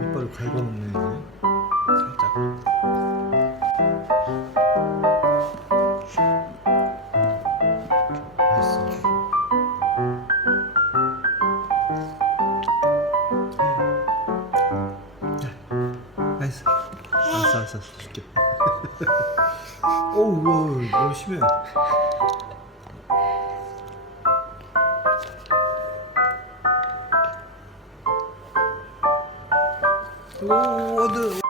이빨을 갉아먹네 이제. 살짝. 맛있어. 맛있어. 알았어 줄게. 오우 너무 심해. 오, 어드.